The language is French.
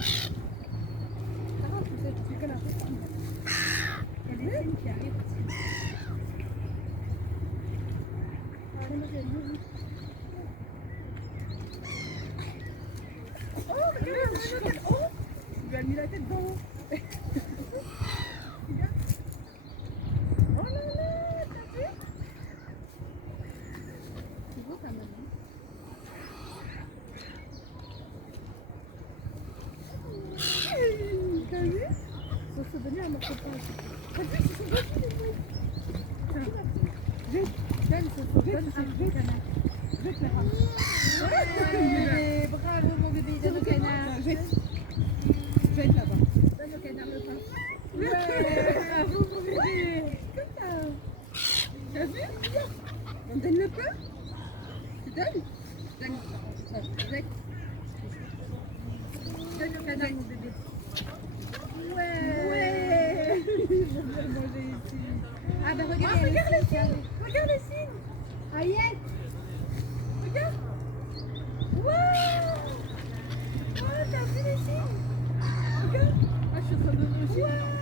C'est que la personne. Il y a des signes qui arrivent aussi. Oh, regarde, oh, il lui a mis la tête dans l'eau. Regarde. Oh là là, t'as vu? C'est beau ta maman. T'as vu? Faut se donner à notre copain. T'as vu, c'est son bébé, les mots. Jette, jette la rame. Ouais, bravo mon bébé, donne au canard. Jette là-bas. Donne au canard le pain. Ouais, bravo mon bébé. Comme ça. T'as vu? On donne le pain? Tu donnes? Donne. Jette. Donne au canard mon bébé. Ouais. Je vais manger ici. Ah bah regarde, oh, regarde les signes. Regarde les signes. Ayette. Regarde. Wow. Oh, t'as vu les signes? Regarde. Ah, je suis en train de manger. Ouais.